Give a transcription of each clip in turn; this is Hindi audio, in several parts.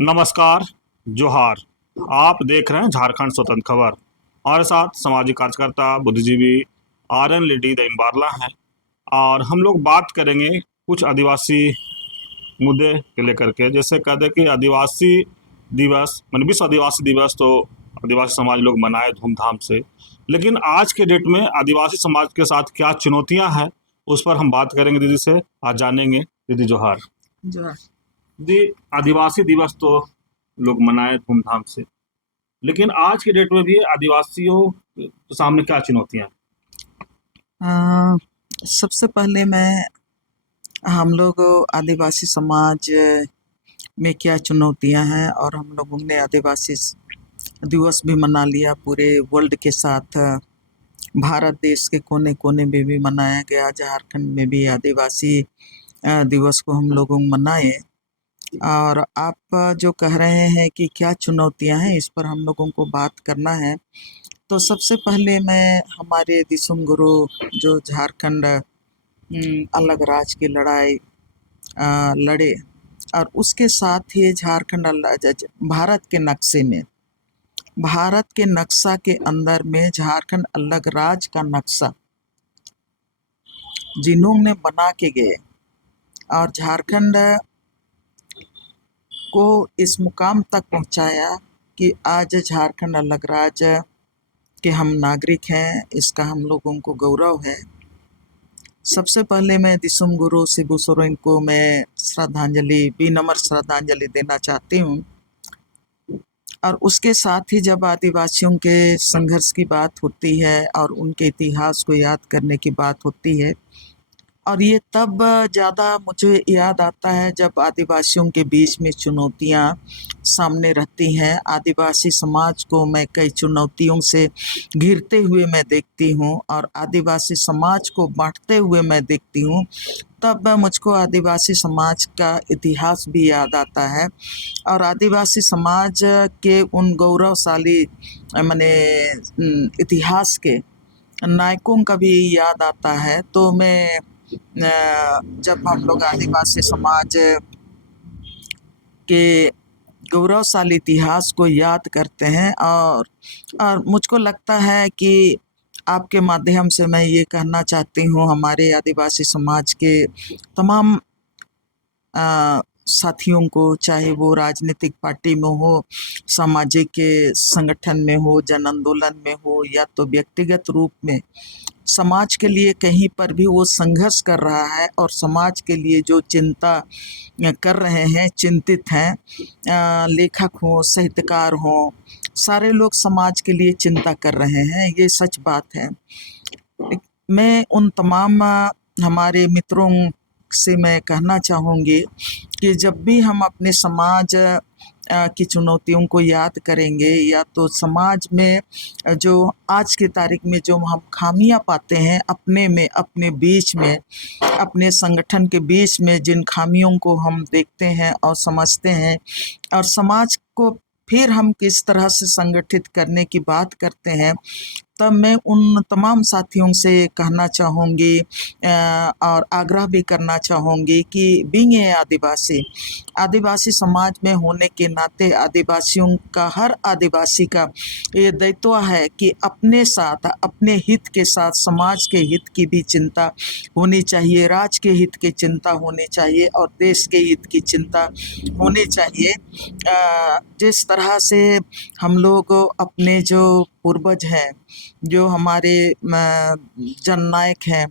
नमस्कार। जोहार। आप देख रहे हैं झारखंड स्वतंत्र खबर। हमारे साथ सामाजिक कार्यकर्ता बुद्धिजीवी आर.एन. रेड्डी दईम्बारला हैं और हम लोग बात करेंगे कुछ आदिवासी मुद्दे के लेकर के। जैसे कह दे कि आदिवासी दिवस मतलब विश्व आदिवासी दिवस तो आदिवासी समाज लोग मनाए धूमधाम से, लेकिन आज के डेट में आदिवासी समाज के साथ क्या चुनौतियां हैं उस पर हम बात करेंगे दीदी से। आज जानेंगे। दीदी जोहार। जो दीदी, आदिवासी दिवस तो लोग मनाए धूमधाम से, लेकिन आज की डेट में भी आदिवासियों के सामने क्या चुनौतियां हैं? आ, सबसे पहले मैं हम लोग आदिवासी समाज में क्या चुनौतियां हैं, और हम लोगों ने आदिवासी दिवस भी मना लिया पूरे वर्ल्ड के साथ। भारत देश के कोने कोने में भी मनाया गया, झारखंड में भी आदिवासी दिवस को हम लोगों मनाए। और आप जो कह रहे हैं कि क्या चुनौतियां हैं, इस पर हम लोगों को बात करना है। तो सबसे पहले मैं हमारे दिसुम गुरु जो झारखंड अलग राज्य की लड़ाई लड़े, और उसके साथ ही झारखंड भारत के नक्शा के अंदर में झारखंड अलग राज्य का नक्शा जिन्होंने बना के गए और झारखंड को इस मुकाम तक पहुंचाया कि आज झारखंड अलग राज्य के हम नागरिक हैं, इसका हम लोगों को गौरव है। सबसे पहले मैं दिसुम गुरु शिबू सोरेन को मैं विनम्र श्रद्धांजलि देना चाहती हूँ। और उसके साथ ही जब आदिवासियों के संघर्ष की बात होती है और उनके इतिहास को याद करने की बात होती है, और ये तब ज़्यादा मुझे याद आता है जब आदिवासियों के बीच में चुनौतियाँ सामने रहती हैं। आदिवासी समाज को मैं कई चुनौतियों से घिरते हुए मैं देखती हूँ और आदिवासी समाज को बांटते हुए मैं देखती हूँ। तब मुझको आदिवासी समाज का इतिहास भी याद आता है और आदिवासी समाज के उन गौरवशाली माने इतिहास के नायकों का भी याद आता है। तो मैं जब हम लोग आदिवासी समाज के गौरवशाली इतिहास को याद करते हैं, और मुझको लगता है कि आपके माध्यम से मैं ये कहना चाहती हूँ हमारे आदिवासी समाज के तमाम साथियों को, चाहे वो राजनीतिक पार्टी में हो, सामाजिक संगठन में हो, जन आंदोलन में हो, या तो व्यक्तिगत रूप में समाज के लिए कहीं पर भी वो संघर्ष कर रहा है और समाज के लिए जो चिंता कर रहे हैं, चिंतित हैं, लेखक हों, साहित्यकार हों, सारे लोग समाज के लिए चिंता कर रहे हैं, ये सच बात है। मैं उन तमाम हमारे मित्रों से मैं कहना चाहूँगी कि जब भी हम अपने समाज की चुनौतियों को याद करेंगे, या तो समाज में जो आज की तारीख में जो हम खामियां पाते हैं अपने में, अपने बीच में, अपने संगठन के बीच में, जिन खामियों को हम देखते हैं और समझते हैं, और समाज को फिर हम किस तरह से संगठित करने की बात करते हैं, तब मैं उन तमाम साथियों से कहना चाहूँगी और आग्रह भी करना चाहूँगी कि बीइंग ए आदिवासी समाज में होने के नाते हर आदिवासी का ये दायित्व है कि अपने साथ, अपने हित के साथ समाज के हित की भी चिंता होनी चाहिए, राज्य के हित की चिंता होनी चाहिए और देश के हित की चिंता होनी चाहिए। जिस तरह से हम लोग अपने जो पूर्वज हैं, जो हमारे जननायक हैं,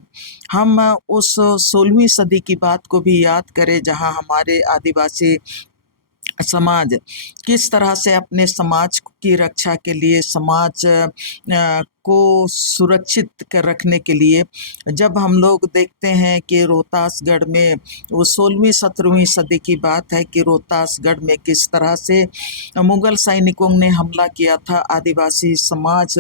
हम उस 16वीं सदी की बात को भी याद करें जहां हमारे आदिवासी समाज किस तरह से अपने समाज की रक्षा के लिए, समाज को सुरक्षित कर रखने के लिए, जब हम लोग देखते हैं कि रोहतासगढ़ में वो 16वीं 17वीं सदी की बात है कि रोहतासगढ़ में किस तरह से मुगल सैनिकों ने हमला किया था आदिवासी समाज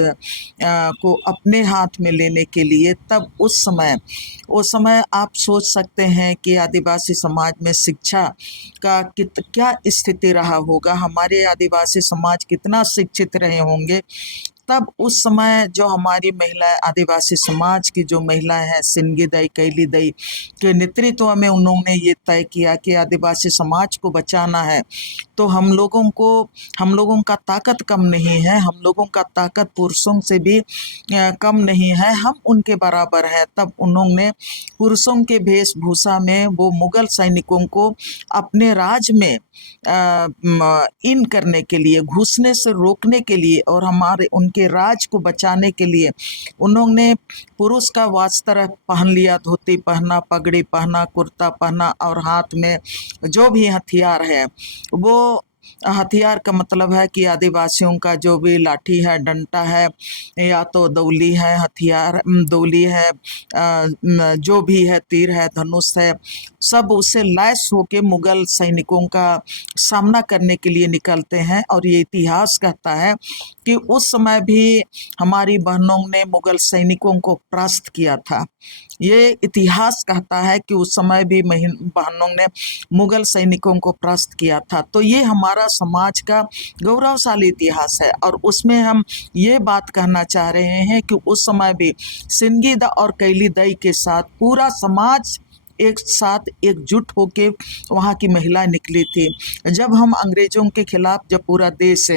को अपने हाथ में लेने के लिए, तब उस समय आप सोच सकते हैं कि आदिवासी समाज में शिक्षा का क्या स्थिति रहा होगा, हमारे आदिवासी समाज कितना शिक्षित रहे होंगे। तब उस समय जो हमारी महिलाएं, आदिवासी समाज की जो महिलाएं हैं, सिंगी दाई, कैली दाई के नेतृत्व में उन्होंने ये तय किया कि आदिवासी समाज को बचाना है, तो हम लोगों का ताकत कम नहीं है, हम लोगों का ताकत पुरुषों से भी कम नहीं है, हम उनके बराबर है। तब उन्होंने पुरुषों के वेशभूषा में वो मुगल सैनिकों को अपने राज में इन करने के लिए, घुसने से रोकने के लिए और हमारे उनके राज को बचाने के लिए उन्होंने पुरुष का वस्त्र पहन लिया, धोती पहना, पगड़ी पहना, कुर्ता पहना और हाथ में जो भी हथियार है, वो हथियार का मतलब है कि आदिवासियों का जो भी लाठी है, डंडा है या तो दौली है, हथियार दौली है, जो भी है, तीर है, धनुष है, सब उससे लैस होके मुगल सैनिकों का सामना करने के लिए निकलते हैं। और ये इतिहास कहता है कि उस समय भी हमारी बहनों ने मुगल सैनिकों को परास्त किया था। ये इतिहास कहता है कि उस समय भी बहनों ने मुगल सैनिकों को परास्त किया था। तो ये हमारा समाज का गौरवशाली इतिहास है और उसमें हम ये बात कहना चाह रहे हैं कि उस समय भी सिंगी द और कैली दई के साथ पूरा समाज एक साथ एकजुट होके वहाँ की महिलाएं निकली थी। जब हम अंग्रेजों के खिलाफ जब पूरा देश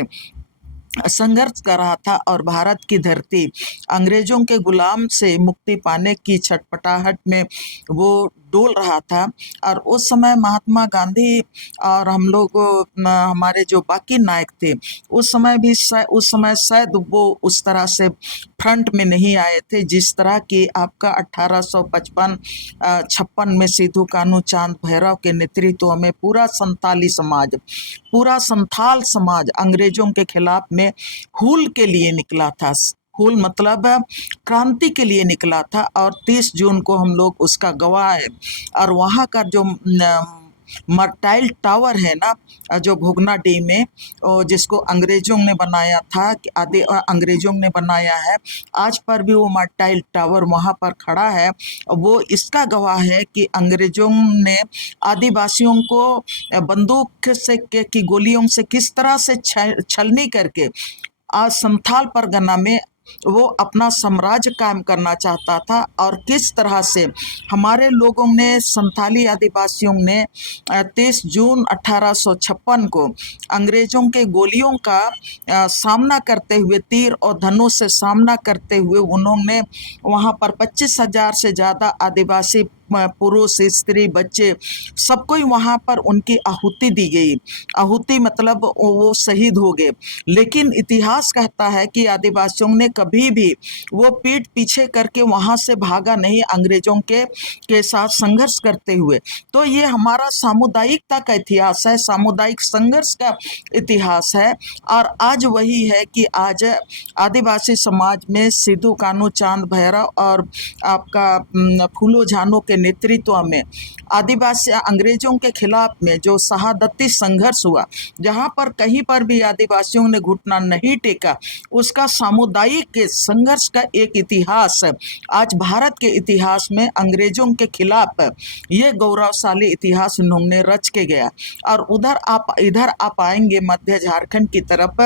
संघर्ष कर रहा था और भारत की धरती अंग्रेजों के गुलाम से मुक्ति पाने की छटपटाहट में वो डोल रहा था, और उस समय महात्मा गांधी और हम लोग हमारे जो बाकी नायक थे उस समय भी उस समय शायद वो उस तरह से फ्रंट में नहीं आए थे जिस तरह की आपका 1855-56 में सिद्धू कान्हू चांद भैरव के नेतृत्व में पूरा संथाल समाज अंग्रेजों के खिलाफ में हूल के लिए निकला था। हूल मतलब क्रांति के लिए निकला था और 30 जून को हम लोग उसका गवाह है। और वहाँ का जो मर्टाइल टावर है ना, जो भोगनाडीह में, जिसको अंग्रेजों ने बनाया था, अंग्रेजों ने बनाया है, आज पर भी वो मर्टाइल टावर वहाँ पर खड़ा है। वो इसका गवाह है कि अंग्रेजों ने आदिवासियों को बंदूक से की गोलियों से किस तरह से छलनी करके आज संथाल परगना में वो अपना साम्राज्य कायम करना चाहता था, और किस तरह से हमारे लोगों ने, संथाली आदिवासियों ने 30 जून 1856 को अंग्रेजों के गोलियों का सामना करते हुए, तीर और धनुष से सामना करते हुए, उन्होंने वहाँ पर 25,000 से ज़्यादा आदिवासी पुरुष, स्त्री, बच्चे, सबको ही वहाँ पर उनकी आहुति दी गई। आहुति मतलब वो शहीद हो गए। लेकिन इतिहास कहता है कि आदिवासियों ने कभी भी वो पीठ पीछे करके वहाँ से भागा नहीं, अंग्रेजों के साथ संघर्ष करते हुए। तो ये हमारा सामुदायिकता का इतिहास है, सामुदायिक संघर्ष का इतिहास है। और आज वही है कि आज आदिवासी समाज में सिद्धू कान्हू चांद भैरव और आपका फूलो झानो के नेतृत्व में आदिवासी अंग्रेजों के खिलाफ में जो शहादती संघर्ष हुआ, जहां पर कहीं पर भी आदिवासियों ने घुटना नहीं टेका, उसका सामुदायिक संघर्ष का एक इतिहास आज भारत के इतिहास में अंग्रेजों के खिलाफ ये गौरवशाली इतिहास उन्होंने रच के गया। और इधर आप आएंगे मध्य झारखंड की तरफ,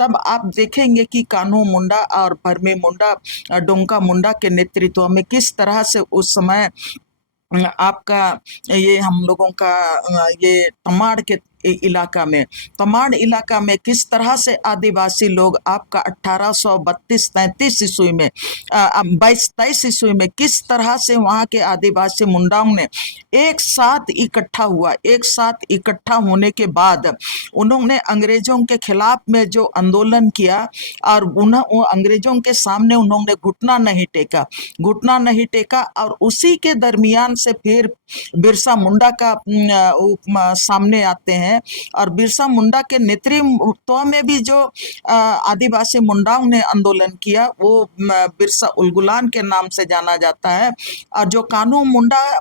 तब आप देखेंगे कि कान्हू मुंडा और भरमे मुंडा, डोंका मुंडा के नेतृत्व में किस तरह से उस समय आपका ये हम लोगों का ये तमाड़ इलाका में किस तरह से आदिवासी लोग आपका 1832-33 ईस्वी में 22-23 ईस्वी में किस तरह से वहाँ के आदिवासी मुंडाओं ने एक साथ इकट्ठा होने के बाद उन्होंने अंग्रेजों के खिलाफ में जो आंदोलन किया, और वो अंग्रेजों के सामने उन्होंने घुटना नहीं टेका। और उसी के दरमियान से फिर बिरसा मुंडा का सामने आते हैं, और बिरसा मुंडा के नेतृत्व में भी जो आदिवासी मुंडाओं ने आंदोलन किया वो बिरसा उलगुलान के नाम से जाना जाता है। और जो कान्हू मुंडा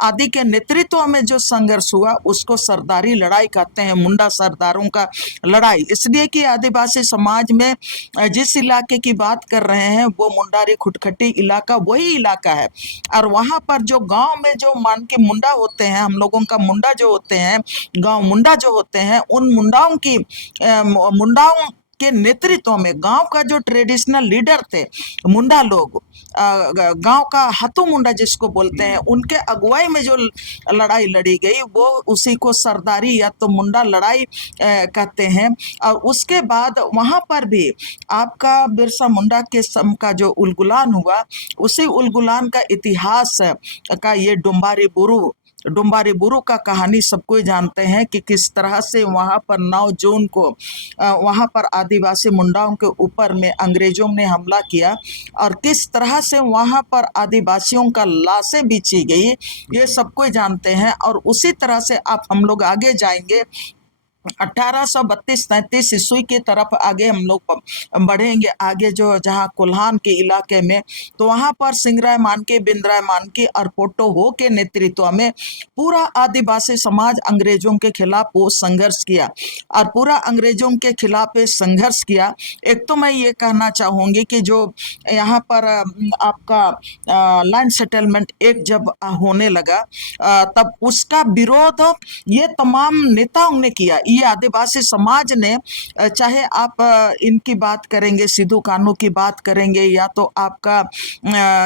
आदि के नेतृत्व में जो संघर्ष हुआ उसको सरदारी लड़ाई कहते हैं, मुंडा सरदारों का लड़ाई। इसलिए कि आदिवासी समाज में जिस इलाके की बात कर रहे हैं वो मुंडारी खुटखटी इलाका वही इलाका है। और वहाँ पर जो गांव में जो मान के मुंडा होते हैं, हम लोगों का मुंडा जो होते हैं, गांव मुंडा जो होते हैं, उन मुंडाओं के नेतृत्व में गांव का जो ट्रेडिशनल लीडर थे मुंडा लोग, गांव का हतू मुंडा जिसको बोलते हैं, उनके अगुवाई में जो लड़ाई लड़ी गई वो उसी को सरदारी या तो मुंडा लड़ाई कहते हैं। और उसके बाद वहां पर भी आपका बिरसा मुंडा के सम का जो उलगुलान हुआ, उसी उलगुलान का इतिहास का ये डुम्बारी बुरु का कहानी सब कोई जानते हैं कि किस तरह से वहाँ पर 9 जून को वहाँ पर आदिवासी मुंडाओं के ऊपर में अंग्रेजों ने हमला किया और किस तरह से वहाँ पर आदिवासियों का लाशें बिछी गई, ये सब कोई जानते हैं। और उसी तरह से आप हम लोग आगे जाएंगे 1832-33 ईस्वी की तरफ आगे हम लोग बढ़ेंगे, आगे जो जहाँ कोल्हान के इलाके में, तो वहाँ पर सिंगराय मानकी, बिंद्राय मानकी और पोटो हो के नेतृत्व में पूरा आदिवासी समाज अंग्रेजों के खिलाफ वो संघर्ष किया और पूरा अंग्रेजों के खिलाफ संघर्ष किया। एक तो मैं ये कहना चाहूँगी कि जो यहाँ पर आपका लैंड सेटलमेंट एक जब होने लगा तब उसका विरोध ये तमाम नेताओं ने किया। ये आदिवासी समाज ने, चाहे आप इनकी बात करेंगे, सिद्धू कान्हू की बात करेंगे, या तो आपका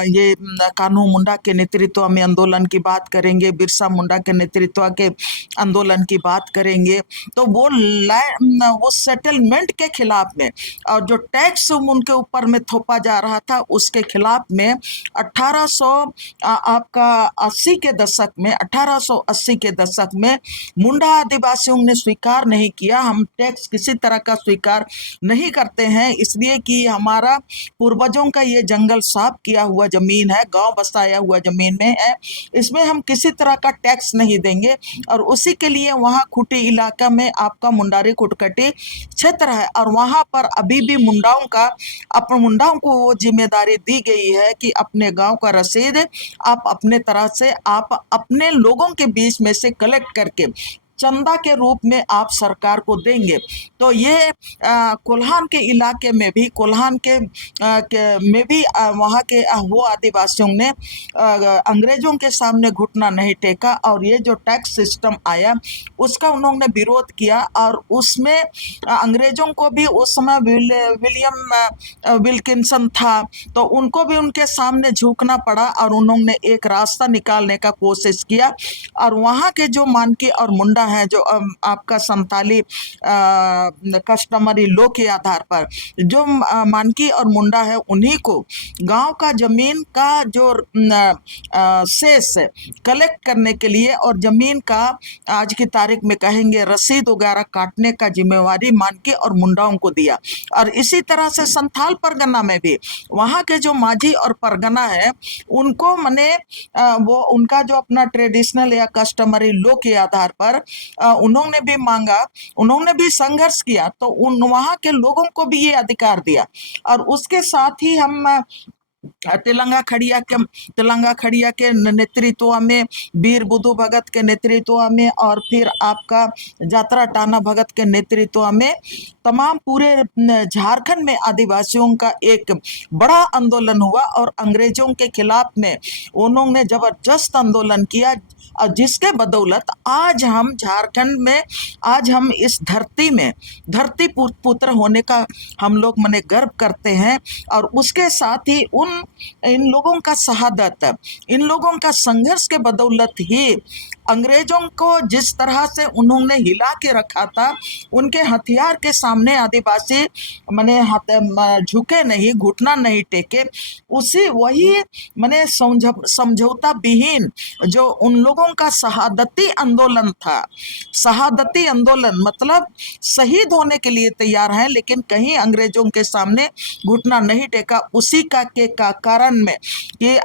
ये कान्हू मुंडा के नेतृत्व में आंदोलन की बात करेंगे, बिरसा मुंडा के नेतृत्व के आंदोलन की बात करेंगे, तो वो सेटलमेंट के खिलाफ में और जो टैक्स उनके ऊपर में थोपा जा रहा था उसके खिलाफ में 1880 के दशक में मुंडा आदिवासियों ने स्वीकार नहीं किया। हम टैक्स किसी तरह का स्वीकार नहीं करते हैं, इसलिए कि हमारा पूर्वजों का ये जंगल साफ किया हुआ जमीन है, गांव बसाया हुआ जमीन में है, इसमें हम किसी तरह का टैक्स नहीं देंगे। और उसी के लिए वहाँ खूंटी इलाका में आपका मुंडारी कुटकटी क्षेत्र है और वहाँ पर अभी भी मुंडाओं को वो जिम्मेदारी दी गई है कि अपने गांव का रसीद आप अपने तरह से आप अपने लोगों के बीच में से कलेक्ट करके चंदा के रूप में आप सरकार को देंगे। तो ये कोल्हान के इलाके में भी, कोल्हान के में भी वहाँ के वो आदिवासियों ने अंग्रेजों के सामने घुटना नहीं टेका और ये जो टैक्स सिस्टम आया उसका उन्होंने विरोध किया। और उसमें अंग्रेजों को भी उस समय विलियम विल्किंसन था, तो उनको भी उनके सामने झुकना पड़ा और उन्होंने एक रास्ता निकालने का कोशिश किया। और वहाँ के जो मानकी और मुंडा है, जो आपका संताली कस्टमरी लॉ के आधार पर जो मानकी और मुंडा है, उन्हीं को गांव का जमीन का जो शेष कलेक्ट करने के लिए और जमीन का आज की तारीख में कहेंगे रसीद वगैरह काटने का जिम्मेवारी मानकी और मुंडाओं को दिया। और इसी तरह से संथाल परगना में भी वहाँ के जो माझी और परगना है उनको मने वो उनका जो अपना ट्रेडिशनल या कस्टमरी लॉ के आधार पर उन्होंने भी मांगा, उन्होंने भी संघर्ष किया, तो उन वहाँ के लोगों को भी ये अधिकार दिया। और उसके साथ ही हम तेलंगा खड़िया के नेतृत्व में, वीर बुद्धू भगत के नेतृत्व में और फिर आपका जात्रा टाना भगत के नेतृत्व में तमाम पूरे झारखंड में आदिवासियों का एक बड़ा आंदोलन हुआ और अंग्रेजों के खिलाफ में उन्होंने जबरदस्त आंदोलन किया। और जिसके बदौलत आज हम झारखंड में, आज हम इस धरती में धरती पुत्र होने का हम लोग मने गर्व करते हैं। और उसके साथ ही इन लोगों का शहादत, इन लोगों का संघर्ष के बदौलत ही अंग्रेजों को जिस तरह से उन्होंने हिला के रखा था, उनके हथियार के सामने आदिवासी मने झुके नहीं, घुटना नहीं टेके, वही मने समझौता विहीन जो उन लोगों का शहादती आंदोलन था। शहादती आंदोलन मतलब शहीद होने के लिए तैयार हैं लेकिन कहीं अंग्रेजों के सामने घुटना नहीं टेका। उसी का कारण में ये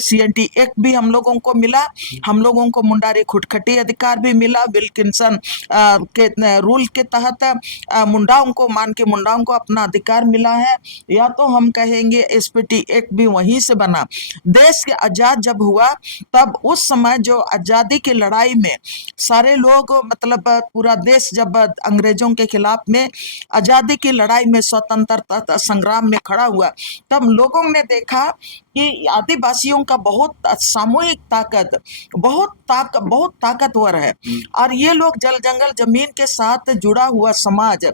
CNT एक्ट भी हम लोगों को मिला, हम लोगों को मुंडारी खुटखटी अधिकार भी मिला। विल्किंसन के रूल के तहत मुंडाओं को अपना अधिकार मिला है। या तो हम कहेंगे SPT एक्ट भी वहीं से बना। देश के आजाद जब हुआ तब उस समय जो आजादी की लड़ाई में सारे लोग मतलब पूरा देश जब अंग्रेजों के खिलाफ में आजादी की लड़ाई में स्वतंत्रता संग्राम में खड़ा हुआ, तब लोगों ने देखा देखा कि आदिवासियों का बहुत सामूहिक ताकत बहुत ताकतवर है और ये लोग जल जंगल जमीन के साथ जुड़ा हुआ समाज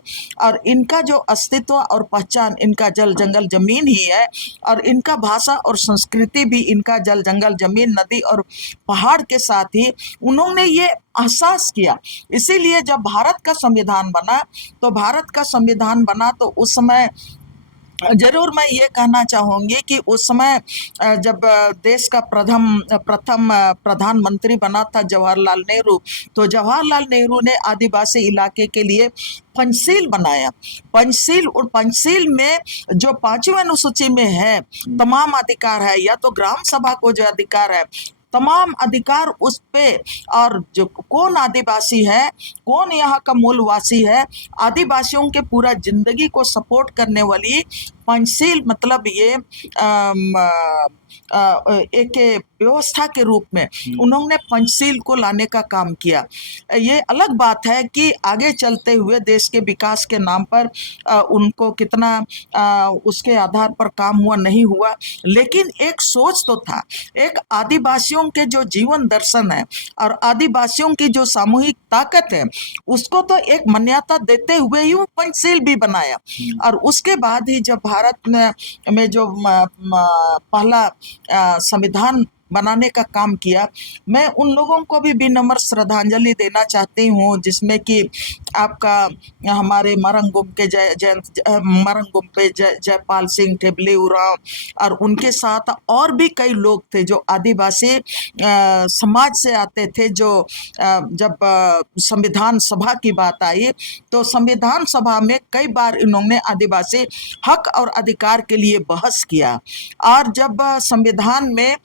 और इनका जो अस्तित्व और पहचान इनका जल जंगल जमीन ही है और इनका भाषा और संस्कृति भी इनका जल जंगल जमीन नदी और पहाड़ के साथ ही उन्होंने ये एहसास किया। इसीलिए जब भारत का संविधान बना तो उस समय जरूर मैं ये कहना चाहूंगी कि उस समय जब देश का प्रथम प्रधानमंत्री बना था जवाहरलाल नेहरू, तो जवाहरलाल नेहरू ने आदिवासी इलाके के लिए पंचशील बनाया। पंचशील में जो 5वीं अनुसूची में है तमाम अधिकार है, या तो ग्राम सभा को जो अधिकार है तमाम अधिकार उस पे, और जो कौन आदिवासी है, कौन यहाँ का मूलवासी है, आदिवासियों के पूरा जिंदगी को सपोर्ट करने वाली पंचशील मतलब ये एक व्यवस्था के रूप में उन्होंने पंचशील को लाने का काम किया। ये अलग बात है कि आगे चलते हुए देश के विकास के नाम पर उनको कितना उसके आधार पर काम हुआ नहीं हुआ, लेकिन एक सोच तो था। एक आदिवासियों के जो जीवन दर्शन है और आदिवासियों की जो सामूहिक ताकत है उसको तो एक मान्यता देते हुए ही वो पंचशील भी बनाया। और उसके बाद ही जब भारत में जो पहला संविधान बनाने का काम किया, मैं उन लोगों को भी विनम्र श्रद्धांजलि देना चाहती हूँ, जिसमें कि आपका हमारे मरंगुम्पे जयपाल सिंह टेबले उरांव और उनके साथ और भी कई लोग थे जो आदिवासी समाज से आते थे। जो जब संविधान सभा की बात आई तो संविधान सभा में कई बार इन्होंने आदिवासी हक और अधिकार के लिए बहस किया, और जब संविधान में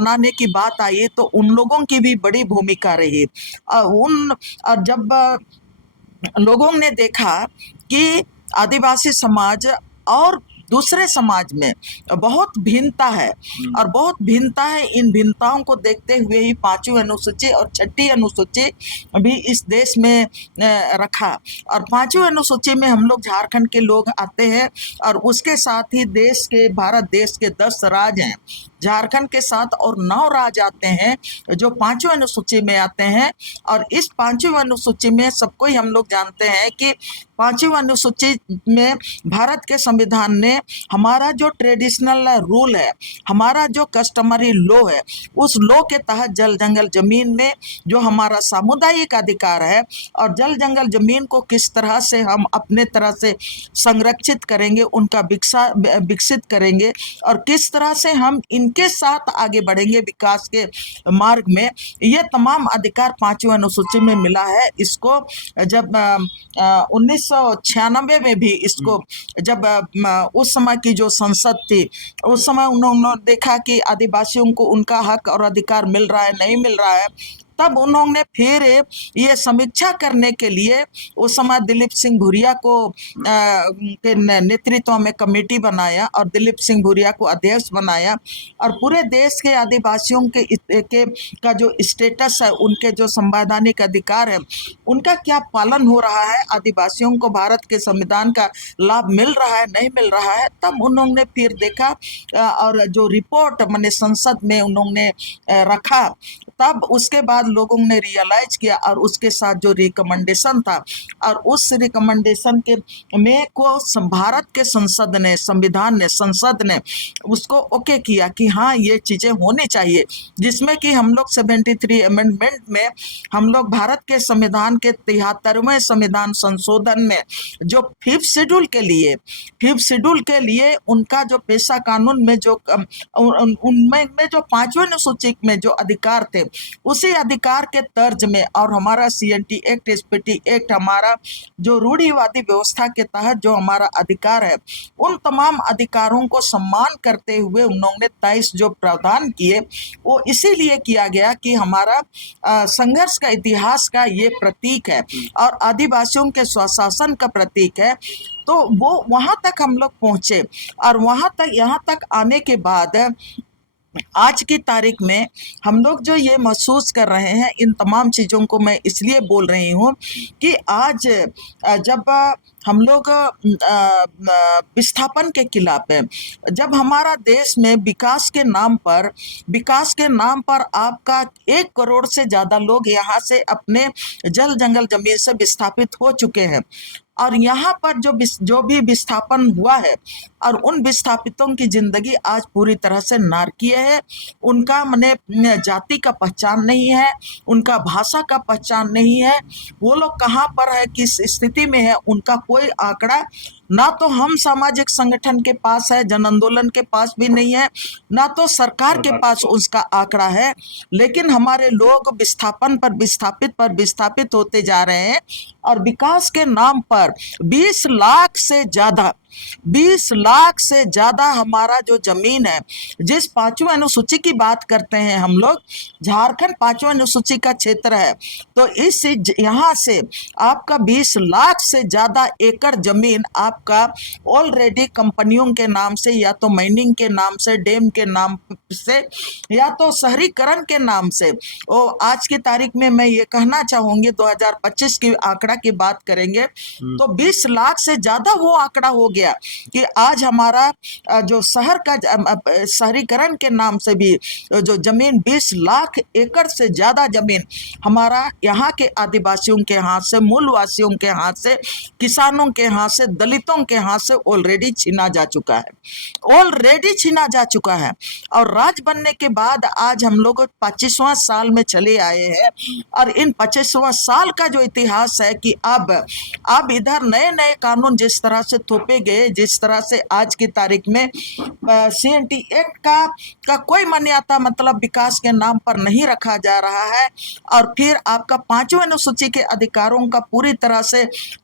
बनाने की बात आई तो उन लोगों की भी बड़ी भूमिका रही। और जब लोगों ने देखा कि आदिवासी समाज और दूसरे समाज में बहुत भिन्नता है और बहुत भिन्नता है, इन भिन्नताओं को देखते हुए ही 5वीं अनुसूची और 6ठी अनुसूची भी इस देश में रखा। और 5वीं अनुसूची में हम लोग झारखंड के लोग आते हैं और उसके साथ ही भारत देश के 10 राज्य हैं, झारखंड के साथ और 9 राज्य आते हैं जो 5वीं अनुसूची में आते हैं। और इस 5वीं अनुसूची में सबको ही हम लोग जानते हैं कि 5वीं अनुसूची में भारत के संविधान ने हमारा जो ट्रेडिशनल रूल है, हमारा जो कस्टमरी लॉ है, उस लॉ के तहत जल जंगल जमीन में जो हमारा सामुदायिक अधिकार है और जल जंगल जमीन को किस तरह से हम अपने तरह से संरक्षित करेंगे, उनका विकसित करेंगे और किस तरह से हम इनके साथ आगे बढ़ेंगे विकास के मार्ग में, ये तमाम अधिकार 5वीं अनुसूची में मिला है। इसको जब 1996 में भी इसको जब उस समय की जो संसद थी, उस समय उन्होंने देखा कि आदिवासियों को उनका हक और अधिकार मिल रहा है नहीं मिल रहा है, तब उन्होंने फिर ये समीक्षा करने के लिए उस समय दिलीप सिंह भूरिया को के नेतृत्व में कमेटी बनाया और दिलीप सिंह भूरिया को अध्यक्ष बनाया और पूरे देश के आदिवासियों के का जो स्टेटस है, उनके जो संवैधानिक अधिकार है, उनका क्या पालन हो रहा है, आदिवासियों को भारत के संविधान का लाभ मिल रहा है नहीं मिल रहा है, तब उन्होंने फिर देखा और जो रिपोर्ट मैंने संसद में उन्होंने रखा, तब उसके बाद लोगों ने रियलाइज किया और उसके साथ जो रिकमेंडेशन था और उस रिकमेंडेशन के में को भारत के संसद ने उसको ओके किया कि हाँ ये चीज़ें होनी चाहिए, जिसमें कि हम लोग 73 अमेंडमेंट में हम लोग भारत के संविधान के 73वें संविधान संशोधन में जो 5th शेड्यूल के लिए उनका जो पेशा कानून में जो उनमें जो 5वीं अनुसूची में जो अधिकार थे, उसी अधिकार के तर्ज में और हमारा CNT एक्ट, SPT एक्ट, हमारा जो रूढ़िवादी व्यवस्था के तहत जो हमारा अधिकार है, उन तमाम अधिकारों को सम्मान करते हुए उन्होंने 23 जो प्रावधान किए वो इसीलिए किया गया कि हमारा संघर्ष का इतिहास का ये प्रतीक है और आदिवासियों के स्वशासन का प्रतीक है। तो वो वहाँ तक हम लोग पहुँचे और वहाँ तक यहाँ तक आने के बाद आज की तारीख में हम लोग जो ये महसूस कर रहे हैं, इन तमाम चीज़ों को मैं इसलिए बोल रही हूँ कि आज जब हम लोग विस्थापन के खिलाफ हैं, जब हमारा देश में विकास के नाम पर आपका 1 करोड़ से ज़्यादा लोग यहाँ से अपने जल जंगल जमीन से विस्थापित हो चुके हैं, और यहाँ पर जो भी विस्थापन हुआ है और उन विस्थापितों की जिंदगी आज पूरी तरह से नारकीय है। उनका मने जाति का पहचान नहीं है, उनका भाषा का पहचान नहीं है, वो लोग कहाँ पर है, किस स्थिति में है, उनका कोई आंकड़ा ना तो हम सामाजिक संगठन के पास है, जन आंदोलन के पास भी नहीं है, ना तो सरकार के पास उसका आंकड़ा है। लेकिन हमारे लोग विस्थापन पर विस्थापित होते जा रहे हैं, और विकास के नाम पर 20 लाख से ज्यादा हमारा जो जमीन है, जिस 5वीं अनुसूची की बात करते हैं हम लोग, झारखंड 5वीं अनुसूची का क्षेत्र है, तो इस यहाँ से आपका 20 लाख से ज्यादा एकड़ जमीन आपका ऑलरेडी कंपनियों के नाम से, या तो माइनिंग के नाम से, डैम के नाम से, या तो शहरीकरण के नाम से। और आज की तारीख में मैं ये कहना चाहूंगी, 2025 की आंकड़ा की बात करेंगे तो 20 लाख से ज्यादा वो आंकड़ा हो गया कि आज हमारा जो शहर का शहरीकरण के नाम से भी जो जमीन 20 लाख एकड़ से ज्यादा जमीन हमारा यहाँ के आदिवासियों के हाथ से, मूलवासियों के हाथ से, किसानों के हाथ से, दलितों के हाथ से ऑलरेडी छीना जा चुका है। और राज बनने के बाद आज हम लोग 25वां साल में चले आए हैं, और इन 25वां साल का जो इतिहास है कि अब इधर नए नए कानून जिस तरह से थोपे गए, जिस तरह से आज की तारीख में CNT एक्ट का कोई मान्यता मतलब विकास के नाम पर नहीं रखा जा रहा है, और फिर आपका 5वीं अनुसूची के अधिकारों का पूरी तरह से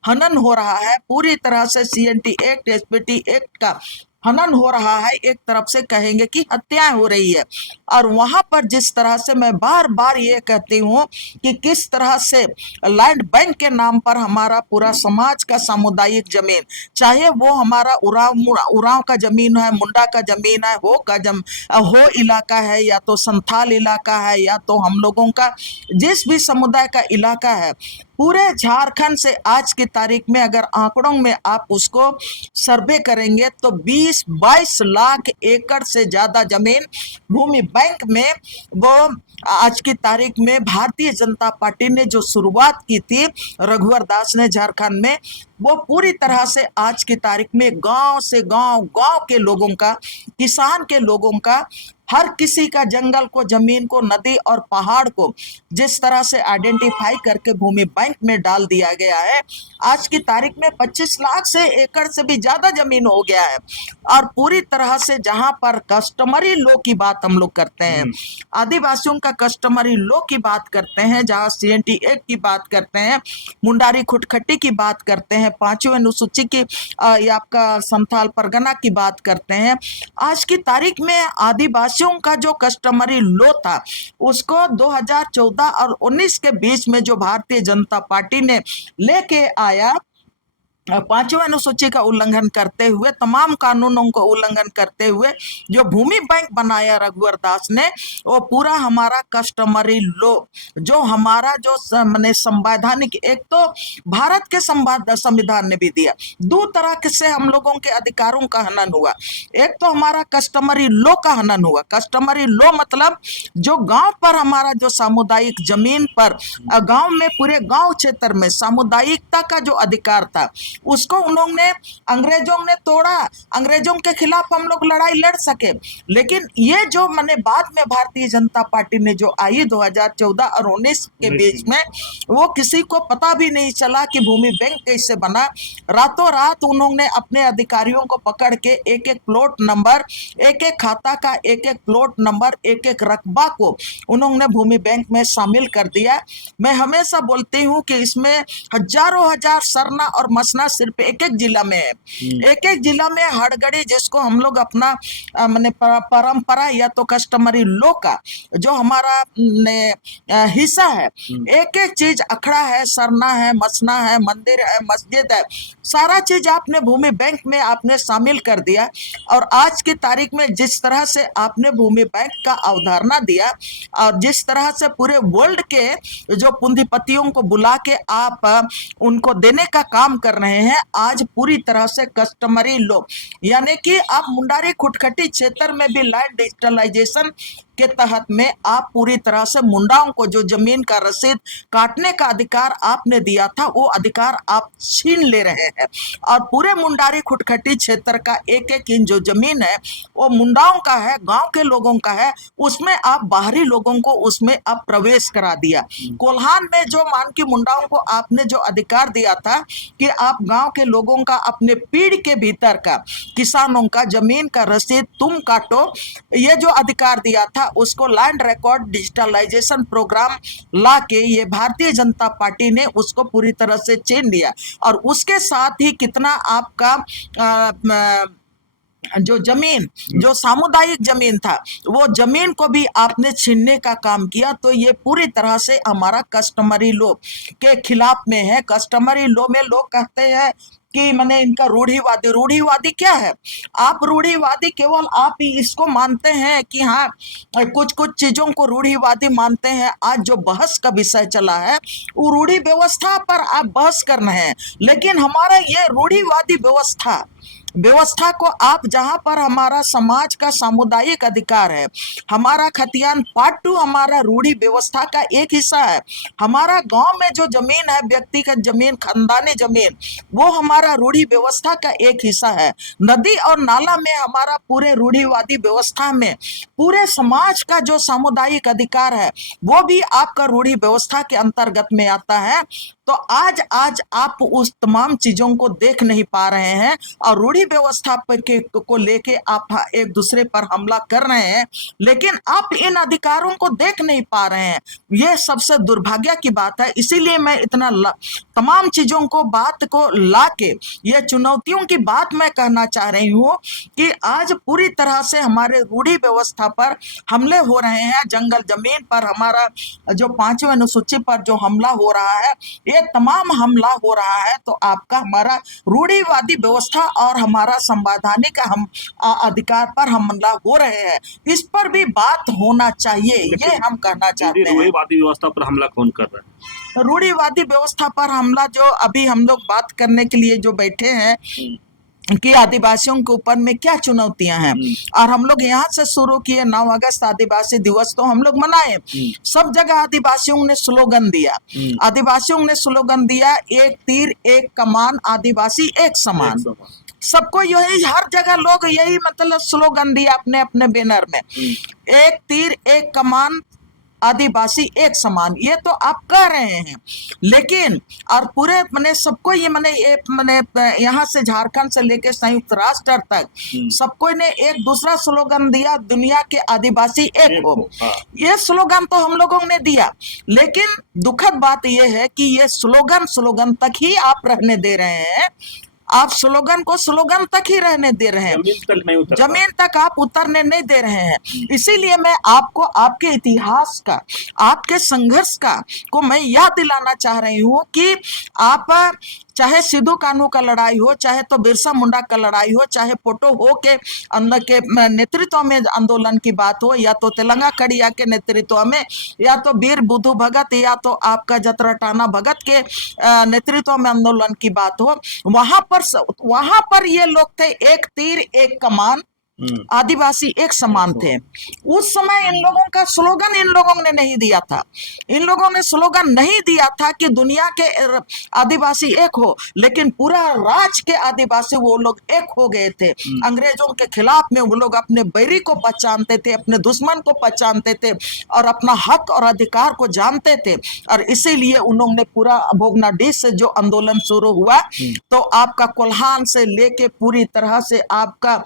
हनन हो रहा है, पूरी तरह से CNT एक्ट, SPT एक्ट का हनन हो रहा है। एक तरफ से कहेंगे कि हत्याएं हो रही है, और वहां पर जिस तरह से मैं बार बार ये कहती हूँ कि किस तरह से लैंड बैंक के नाम पर हमारा पूरा समाज का सामुदायिक जमीन, चाहे वो हमारा उरांव का जमीन है, मुंडा का जमीन है, हो इलाका है, या तो संथाल इलाका है, या तो हम लोगों का जिस भी समुदाय का इलाका है, पूरे झारखंड से आज की तारीख में अगर आंकड़ों में आप उसको सर्वे करेंगे तो 20-22 लाख एकड़ से ज्यादा जमीन भूमि बैंक में वो आज की तारीख में भारतीय जनता पार्टी ने जो शुरुआत की थी रघुवर दास ने झारखंड में, वो पूरी तरह से आज की तारीख में गांव से गांव के लोगों का, किसान के लोगों का, हर किसी का जंगल को, जमीन को, नदी और पहाड़ को जिस तरह से आइडेंटिफाई करके भूमि बैंक में डाल दिया गया है, आज की तारीख में 25 लाख से एकड़ से भी ज्यादा जमीन हो गया है। और पूरी तरह से जहां पर कस्टमरी लॉ की बात हम लोग करते हैं, आदिवासियों का कस्टमरी लॉ की बात करते हैं, जहां CNT एक्ट की बात करते हैं, मुंडारी खुटखट्टी की बात करते हैं, 5वीं अनुसूची की या आपका संथाल परगना की बात करते हैं, आज की तारीख में आदिवासियों का जो कस्टमरी लॉ था उसको 2014 और 19 के बीच में जो भारतीय जनता पार्टी ने लेके आया, 5वीं अनुसूची का उल्लंघन करते हुए, तमाम कानूनों को उल्लंघन करते हुए जो भूमि बैंक बनाया रघुवर दास ने, वो पूरा हमारा कस्टमरी लॉ, जो हमारा जो मैंने संवैधानिक, एक तो भारत के संविधान ने भी दिया, दो तरह से हम लोगों के अधिकारों का हनन हुआ। एक तो हमारा कस्टमरी लॉ का हनन हुआ। कस्टमरी लॉ मतलब जो गांव पर हमारा जो सामुदायिक जमीन पर, गांव में, पूरे गांव क्षेत्र में सामुदायिकता का जो अधिकार था, उसको उन्होंने, अंग्रेजों ने तोड़ा। अंग्रेजों के खिलाफ हम लोग लड़ाई लड़ सके, लेकिन ये जो मैंने बाद में भारतीय जनता पार्टी ने जो आई 2014 और 19 के बीच में, वो किसी को पता भी नहीं चला कि भूमि बैंक कैसे बना। रातों रात उन्होंने अपने अधिकारियों को पकड़ के एक एक प्लॉट नंबर, एक एक खाता का एक एक प्लॉट नंबर, एक एक रकबा को उन्होंने भूमि बैंक में शामिल कर दिया। मैं हमेशा बोलती हूँ कि इसमें हजारों हजार सरना और मसना घटना सिर्फ एक एक जिला में है। एक एक जिला में हड़गड़ी, जिसको हम लोग अपना माने परंपरा या तो कस्टमरी लॉ का जो हमारा हिस्सा है, एक एक चीज अखड़ा है, सरना है, मसना है, मंदिर है, मस्जिद है, सारा चीज आपने भूमि बैंक में आपने शामिल कर दिया। और आज की तारीख में जिस तरह से आपने भूमि बैंक का अवधारणा दिया और जिस तरह से पूरे वर्ल्ड के जो पूंजीपतियों को बुला के आप उनको देने का काम कर रहे हैं, आज पूरी तरह से कस्टमरी लॉ यानी कि आप मुंडारी खुटखटी क्षेत्र में भी लैंड डिजिटलाइजेशन के तहत में आप पूरी तरह से मुंडाओं को जो जमीन का रसीद काटने का अधिकार आपने दिया था, वो अधिकार आप छीन ले रहे हैं। और पूरे मुंडारी खुटखटी क्षेत्र का एक एक इंच जो जमीन है वो मुंडाओं का है, गांव के लोगों का है, उसमें आप बाहरी लोगों को उसमें आप प्रवेश करा दिया। कोल्हान में जो मान की मुंडाओं को आपने जो अधिकार दिया था कि आप गांव के लोगों का अपने पीढ़ के भीतर का किसानों का जमीन का रसीद तुम काटो, ये जो अधिकार दिया था उसको लैंड रिकॉर्ड डिजिटलाइजेशन प्रोग्राम ला के ये भारतीय जनता पार्टी ने उसको पूरी तरह से छीन लिया। और उसके साथ ही कितना आपका जो जमीन जो सामुदायिक जमीन था वो जमीन को भी आपने छीनने का काम किया। तो ये पूरी तरह से हमारा कस्टमरी लॉ के खिलाफ में है। कस्टमरी लॉ में लोग कहते हैं कि मैंने इनका रूढ़िवादी, रूढ़िवादी क्या है? आप रूढ़िवादी केवल आप ही इसको मानते हैं कि हाँ कुछ कुछ चीजों को रूढ़िवादी मानते हैं। आज जो बहस का विषय चला है वो रूढ़ि व्यवस्था पर आप बहस कर रहे हैं, लेकिन हमारा ये रूढ़िवादी व्यवस्था को आप जहां पर हमारा समाज का सामुदायिक अधिकार है, हमारा खतियान पार्ट 2 हमारा रूढ़ी व्यवस्था का एक हिस्सा है। हमारा गांव में जो जमीन है, व्यक्तिगत जमीन, खानदानी जमीन, वो हमारा रूढ़ी व्यवस्था का एक हिस्सा है। नदी और नाला में हमारा पूरे रूढ़िवादी व्यवस्था में पूरे समाज का जो सामुदायिक अधिकार है वो भी आपका रूढ़ी व्यवस्था के अंतर्गत में आता है। तो आज आप उस तमाम चीजों को देख नहीं पा रहे हैं और रूढ़ी व्यवस्था को लेके आप एक दूसरे पर हमला कर रहे हैं, लेकिन आप इन अधिकारों को देख नहीं पा रहे हैं। ये सबसे दुर्भाग्य की बात है। इसीलिए मैं इतना तमाम चीजों को बात को लाके ये चुनौतियों की बात मैं कहना चाह रही हूँ कि आज पूरी तरह से हमारे रूढ़ी व्यवस्था पर हमले हो रहे हैं। जंगल जमीन पर हमारा जो 5वें अनुसूची पर जो हमला हो रहा है, ये तमाम हमला हो रहा है। तो आपका हमारा रूढ़िवादी व्यवस्था और हमारा संवैधानिक हम अधिकार पर हमला हो रहे हैं, इस पर भी बात होना चाहिए, ये हम कहना चाहते हैं। रूढ़िवादी व्यवस्था पर हमला कौन कर रहा है? रूढ़िवादी व्यवस्था पर हमला जो अभी हम लोग बात करने के लिए जो बैठे हैं कि आदिवासियों के ऊपर में क्या चुनौतियां हैं, और हम लोग यहाँ से शुरू किए 9 अगस्त आदिवासी दिवस तो हम लोग मनाए। सब जगह आदिवासियों ने स्लोगन दिया, आदिवासियों ने स्लोगन दिया, एक तीर एक कमान आदिवासी एक समान। सबको यही, हर जगह लोग यही मतलब स्लोगन दिया अपने अपने बैनर में, एक तीर एक कमान आदिवासी एक समान। ये तो आप कह रहे हैं, लेकिन और पूरे मैंने सबको ये मैंने यहाँ से झारखंड से लेके संयुक्त राष्ट्र तक सबको ने एक दूसरा स्लोगन दिया, दुनिया के आदिवासी एक हो। ये स्लोगन तो हम लोगों ने दिया, लेकिन दुखद बात यह है कि ये स्लोगन तक ही आप रहने दे रहे हैं। आप स्लोगन को स्लोगन तक ही रहने दे रहे हैं, जमीन तक आप उतरने नहीं दे रहे हैं। इसीलिए मैं आपको आपके इतिहास का, आपके संघर्ष का को मैं याद दिलाना चाह रही हूँ कि आप चाहे सिद्धू कान्हू का लड़ाई हो, चाहे तो बिरसा मुंडा का लड़ाई हो, चाहे पोटो हो के अंदर के नेतृत्व में आंदोलन की बात हो, या तो तेलंगा कड़िया के नेतृत्व में, या तो वीर बुद्धू भगत, या तो आपका जतराटाना भगत के नेतृत्व में आंदोलन की बात हो, वहां पर ये लोग थे एक तीर एक कमान आदिवासी एक समान थे। उस समय इन लोगों का स्लोगन इन लोगों ने नहीं दिया था, इन लोगों ने स्लोगन नहीं दिया था कि दुनिया के आदिवासी एक हो, लेकिन पूरा राज के आदिवासी वो लोग एक हो गए थे। अंग्रेजों के खिलाफ में वो लोग अपने बैरी को पहचानते थे, अपने दुश्मन को पहचानते थे और अपना हक और अधिकार को जानते थे। और इसीलिए उन्होंने पूरा भोगनाडीह से जो आंदोलन शुरू हुआ, तो आपका कोल्हान से लेके पूरी तरह से आपका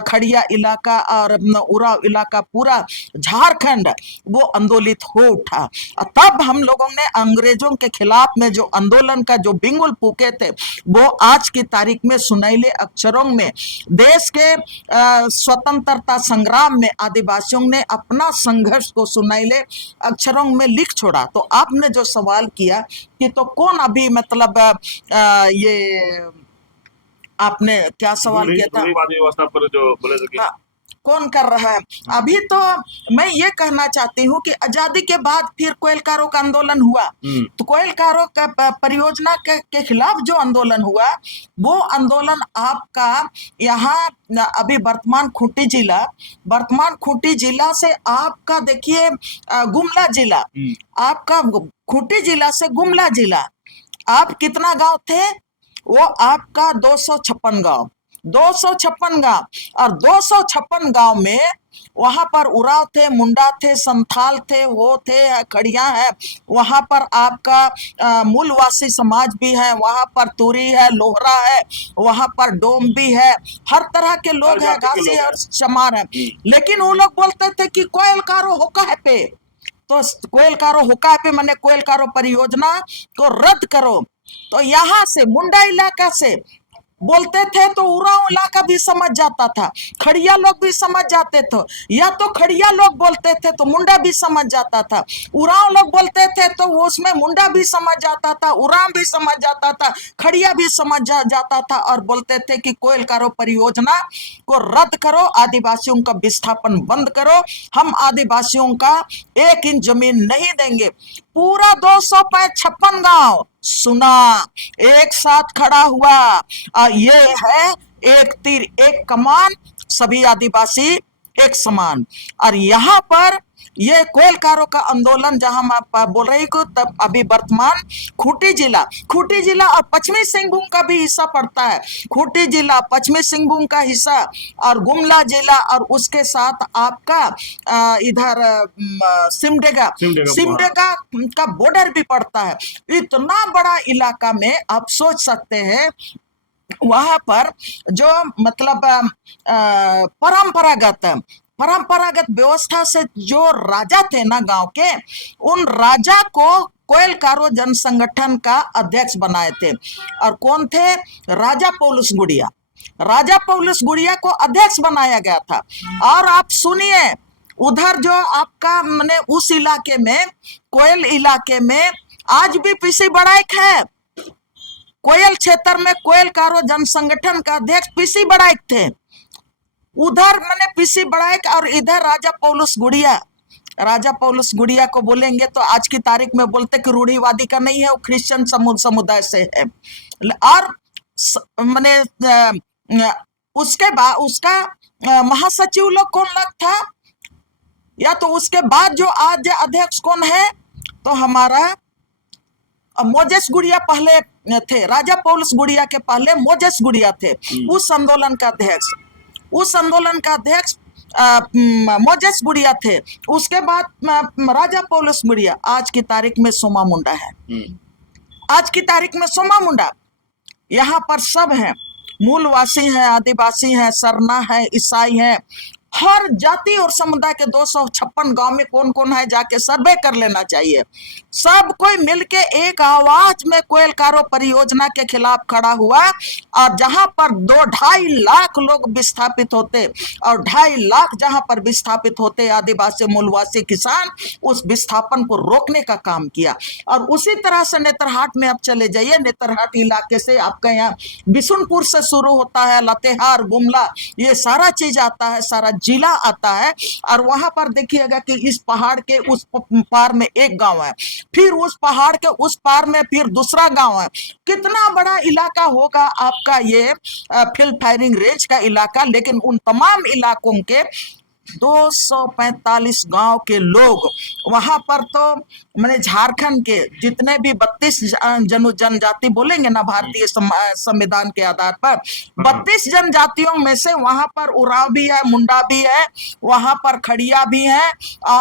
खड़िया खड़िया इलाका और उराव इलाका पूरा झारखंड वो आंदोलित हो उठा। तब हम लोगों ने अंग्रेजों के खिलाफ में जो आंदोलन का जो बिंगुल फूके थे वो आज की तारीख में सुनहले अक्षरों में देश के स्वतंत्रता संग्राम में आदिवासियों ने अपना संघर्ष को सुनहले अक्षरों में लिख छोड़ा। तो आपने जो सवाल किया कि तो कौन अभी मतलब ये आपने क्या सवाल किया था? रूढ़िवादी व्यवस्था पर जो बोले थे कि हाँ, कौन कर रहा है? अभी तो मैं ये कहना चाहती हूँ कि आजादी के बाद फिर कोयलकारों का आंदोलन हुआ, तो कोयलकारों का परियोजना के खिलाफ जो आंदोलन हुआ वो आंदोलन आपका यहाँ अभी वर्तमान खूंटी जिला से आपका देखिए गुमला जिला, आपका खूंटी जिला से गुमला जिला, आप कितना गांव थे? वो आपका 256 गांव, 256 गांव, और 256 गांव में वहां पर उराव थे, मुंडा थे, संथाल थे, वो थे, खड़िया है, वहां पर आपका मूलवासी समाज भी है, वहां पर तुरी है, लोहरा है, वहां पर डोम भी है, हर तरह के लोग हैं, घासी और चमार है। लेकिन वो लोग बोलते थे कि कोयलकारो होका है पे, तो कोयलकारो होका है पे माने कोयलकारो परियोजना को रद्द करो। तो यहाँ से मुंडा इलाका से बोलते थे तो उराव इलाका भी समझ जाता था, खड़िया लोग भी समझ जाते थे, या तो खड़िया लोग बोलते थे तो मुंडा भी समझ जाता था, उराव लोग बोलते थे तो उसमें मुंडा भी समझ जाता था, उराव भी समझ जाता था, खड़िया भी समझ जाता था, और बोलते थे कि कोयलकारो परियोजना को रद्द करो, आदिवासियों का विस्थापन बंद करो, हम आदिवासियों का 1 इंच जमीन नहीं देंगे। पूरा 256 गांव सुना, एक साथ खड़ा हुआ, और ये है एक तीर एक कमान, सभी आदिवासी एक समान। और यहाँ पर ये कोयलकारों का आंदोलन जहां मैं बोल रही हूँ, तब अभी वर्तमान खूंटी जिला और पश्चिमी सिंहभूम का भी हिस्सा पड़ता है, खूंटी जिला, पश्चिमी सिंहभूम का हिस्सा, और गुमला जिला, और उसके साथ आपका इधर सिमडेगा का बॉर्डर भी पड़ता है। इतना बड़ा इलाका में आप सोच सकते हैं वहां पर जो मतलब परंपरागत व्यवस्था से जो राजा थे ना गांव के, उन राजा को कोयलकारो जन संगठन का अध्यक्ष बनाए थे। और कौन थे? राजा पौलुस गुड़िया को अध्यक्ष बनाया गया था। और आप सुनिए, उधर जो आपका मैंने उस इलाके में, कोयल इलाके में आज भी पीसी बड़ाइक है। कोयल क्षेत्र में कोयलकारो जन संगठन का अध्यक्ष पीसी बड़ाइक थे। उधर मैंने पीसी बड़ाइक और इधर राजा पौलुस गुड़िया को बोलेंगे तो आज की तारीख में बोलते कि रूढ़िवादी का नहीं है, वो क्रिश्चियन समुदाय से है। और मैंने उसके बाद उसका महासचिव लोग कौन लग था, या तो उसके बाद जो आज अध्यक्ष कौन है, तो हमारा मोजेस गुड़िया पहले थे, राजा पौलुस गुड़िया के पहले मोजेस गुड़िया थे उस आंदोलन का अध्यक्ष मोजेस गुड़िया थे। उसके बाद राजा पौलुस गुड़िया, आज की तारीख में सोमा मुंडा है। आज की तारीख में सोमा मुंडा, यहाँ पर सब हैं, मूलवासी हैं, आदिवासी हैं, सरना है, ईसाई हैं, हर जाति और समुदाय के 256 गांव में कौन कौन है जाके सर्वे कर लेना चाहिए। सब कोई मिलके एक आवाज में कोयलकारो परियोजना के खिलाफ खड़ा हुआ, और जहां पर 2-2.5 लाख लोग विस्थापित होते, और 2.5 लाख जहां पर विस्थापित होते आदिवासी मूलवासी किसान, उस विस्थापन को रोकने का काम किया। और उसी तरह से नेतरहाट में आप चले जाइए, नेतरहाट इलाके से आपका यहाँ बिशुनपुर से शुरू होता है, लातेहार, गुमला, ये सारा चीज आता है, सारा जिला आता है। और वहां पर देखिएगा कि इस पहाड़ के उस पार में एक गांव है, फिर उस पहाड़ के उस पार में फिर दूसरा गांव है। कितना बड़ा इलाका होगा आपका ये फील्ड फायरिंग रेंज का इलाका। लेकिन उन तमाम इलाकों के 245 गांव के लोग वहां पर, तो मैंने झारखंड के जितने भी 32 जनजाति बोलेंगे ना भारतीय संविधान के आधार पर, 32 जनजातियों में से वहां पर उरांव भी है, मुंडा भी है, वहां पर खड़िया भी है,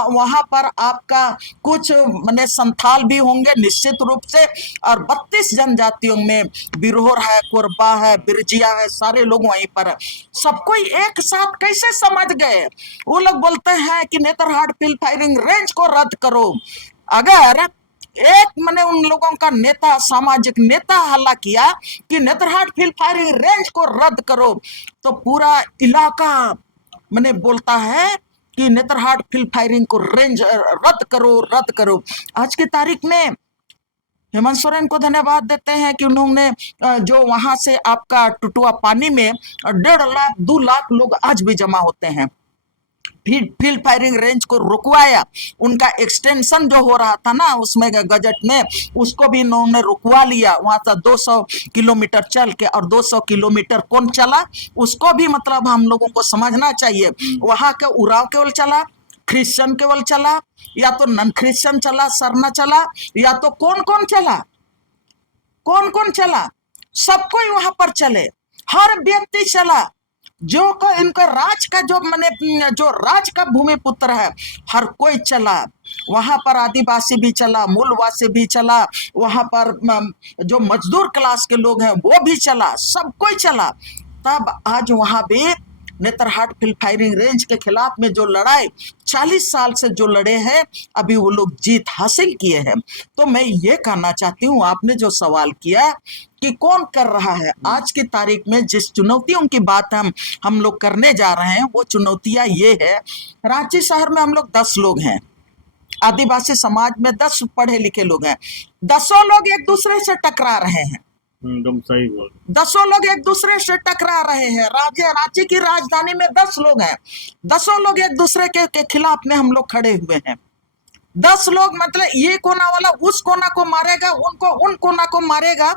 वहां पर आपका कुछ मैंने संथाल भी होंगे निश्चित रूप से, और 32 जनजातियों में बिरहोर है, कोरबा है, बिरजिया है, सारे लोग वहीं पर है। सबको एक साथ कैसे समझ गए? वो लोग बोलते हैं कि नेतरहाट फील्ड फायरिंग रेंज को रद्द करो। अगर एक मैंने उन लोगों का नेता, सामाजिक नेता हल्ला किया कि नेतरहाट फील्ड फायरिंग रेंज को रद्द करो, तो पूरा इलाका मैंने बोलता है कि नेतरहाट फील्ड फायरिंग को रेंज रद्द करो, रद्द करो। आज की तारीख में हेमंत सोरेन को धन्यवाद देते हैं कि उन्होंने जो वहां से आपका टुटुआ पानी में 1.5 लाख 2 लाख लोग आज भी जमा होते हैं, फील्ड फायरिंग रेंज को रुकवाया। उनका एक्सटेंशन जो हो रहा था ना उसमें गजट में, उसको भी इन्होंने रुकवा लिया। वहां से 200 किलोमीटर चल के, और 200 किलोमीटर कौन चला उसको भी मतलब हम लोगों को समझना चाहिए। वहां का उराव केवल चला, क्रिश्चियन केवल चला, या तो नन क्रिश्चियन चला, सरना चला, या तो कौन कौन चला, कौन कौन चला, सब कोई वहां पर चले, हर व्यक्ति चला। जो को इनका राज का जो मैंने जो राज का भूमि पुत्र है, हर कोई चला। वहां पर आदिवासी भी चला, मूलवासी भी चला, वहां पर जो मजदूर क्लास के लोग हैं वो भी चला, सब कोई चला। तब आज वहां भी नेतरहाट फील्ड फायरिंग रेंज के खिलाफ में जो लड़ाई 40 साल से जो लड़े हैं, अभी वो लोग जीत हासिल किए हैं। तो मैं ये कहना चाहती हूँ, आपने जो सवाल किया कि कौन कर रहा है, आज की तारीख में जिस चुनौतियों की बात हम लोग करने जा रहे हैं, वो चुनौतियां ये है। रांची शहर में हम लोग 10 लोग हैं, आदिवासी समाज में 10 पढ़े लिखे लोग हैं, 10 लोग एक दूसरे से टकरा रहे हैं, एकदम सही बोल। 10 लोग एक दूसरे से टकरा रहे हैं। रांची की राजधानी में 10 लोग हैं, 10 लोग एक दूसरे के खिलाफ में हम लोग खड़े हुए हैं। 10 लोग मतलब ये कोना वाला उस कोना को मारेगा, उनको उन कोना को मारेगा।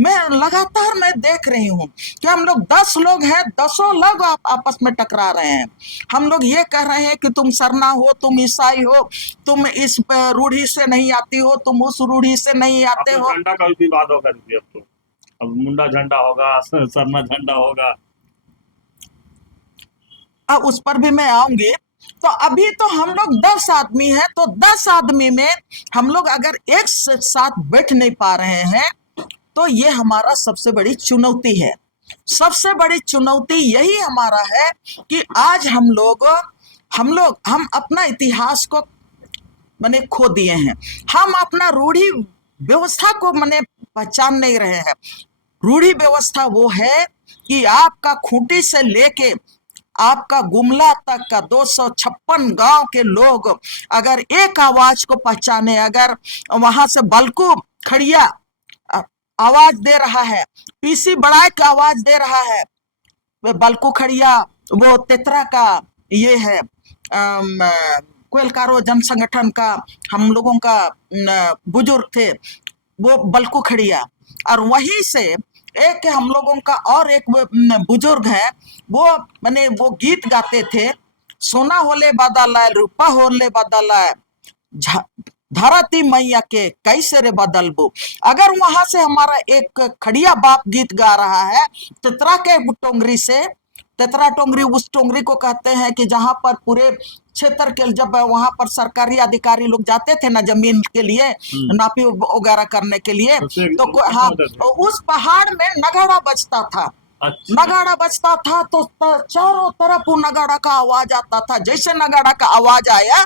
मैं लगातार मैं देख रही हूँ कि हम लोग 10 लोग हैं, 10 लोग आपस में टकरा रहे हैं। हम लोग ये कह रहे हैं कि तुम सरना हो, तुम ईसाई हो, तुम इस रूढ़ी से नहीं आती हो, तुम उस रूढ़ी से नहीं आते हो। झंडा का भी विवाद होगा दीदी, अब मुंडा झंडा होगा, सरना झंडा होगा, अब उस पर भी मैं आऊंगी। तो अभी तो हम लोग 10 आदमी हैं, तो 10 आदमी में हम लोग अगर एक साथ बैठ नहीं पा रहे हैं, तो ये हमारा सबसे बड़ी चुनौती है। सबसे बड़ी चुनौती यही हमारा है कि आज हम अपना इतिहास को मैंने खो दिए हैं। हम अपना रूढ़ी व्यवस्था को मैंने पहचान नहीं रहे हैं। रूढ़ी व्यवस्था वो है कि आपका खूंटी से लेके आपका गुमला तक का 256 गांव के लोग अगर एक आवाज को पहचाने, अगर वहां से बल्कू खड़िया आवाज दे रहा है, पीसी बड़ाई का आवाज दे रहा है, बल्कू खड़िया वो तेतरा का ये है, कोयलकारो जन संगठन का हम लोगों का बुजुर्ग थे वो बल्कू खड़िया, और वहीं से एक हम लोगों का और एक बुजुर्ग है, वो मैंने वो गीत गाते थे, सोना होले बदलाए रूपा होले बदलाए धरती मैया के कैसे रे बदलबो। अगर वहां से हमारा एक खड़िया बाप गीत गा रहा है तेतरा के टोंगरी से, तेतरा टोंगरी उस टोंगरी को कहते हैं कि जहां पर पूरे क्षेत्र के जब वहां पर सरकारी अधिकारी लोग जाते थे ना जमीन के लिए नापी वगैरह करने के लिए, तो हाँ उस पहाड़ में नगाड़ा बजता था। अच्छा। नगाड़ा बजता था तो चारों तरफ वो नगाड़ा का आवाज आता था। जैसे नगाड़ा का आवाज आया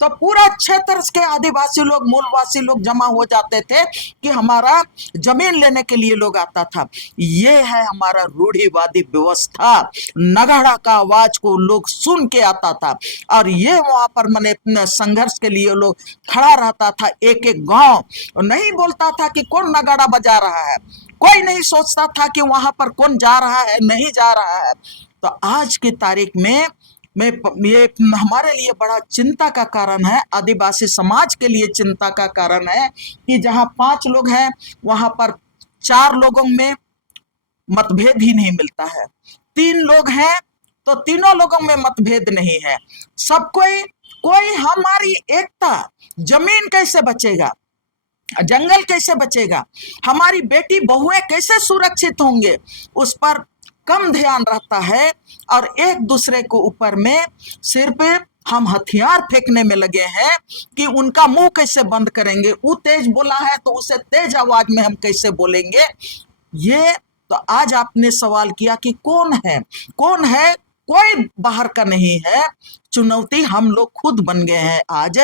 तो पूरा क्षेत्र के आदिवासी लोग, मूलवासी लोग जमा हो जाते थे कि हमारा जमीन लेने के लिए लोग आता था। ये है हमारा रूढ़िवादी व्यवस्था। नगाड़ा का आवाज को लोग सुन के आता था, और ये वहां पर मैंने संघर्ष के लिए लोग खड़ा रहता था। एक एक गांव नहीं बोलता था कि कौन नगाड़ा बजा रहा है, कोई नहीं सोचता था कि वहां पर कौन जा रहा है, नहीं जा रहा है। तो आज की तारीख में ये हमारे लिए बड़ा चिंता का कारण है, आदिवासी समाज के लिए चिंता का कारण है कि जहां 5 लोग हैं वहां पर 4 लोगों में मतभेद ही नहीं मिलता है। 3 लोग हैं तो तीनों लोगों में मतभेद नहीं है। सब कोई हमारी एकता, जमीन कैसे बचेगा, जंगल कैसे बचेगा, हमारी बेटी बहुएं कैसे सुरक्षित होंगे, उस पर कम ध्यान रहता है। और एक दूसरे को ऊपर में सिर्फ हम हथियार फेंकने में लगे हैं कि उनका मुंह कैसे बंद करेंगे, वो तेज बोला है तो उसे तेज आवाज में हम कैसे बोलेंगे। ये तो आज आपने सवाल किया कि कौन है, कोई बाहर का नहीं है, चुनौती हम लोग खुद बन गए हैं। आज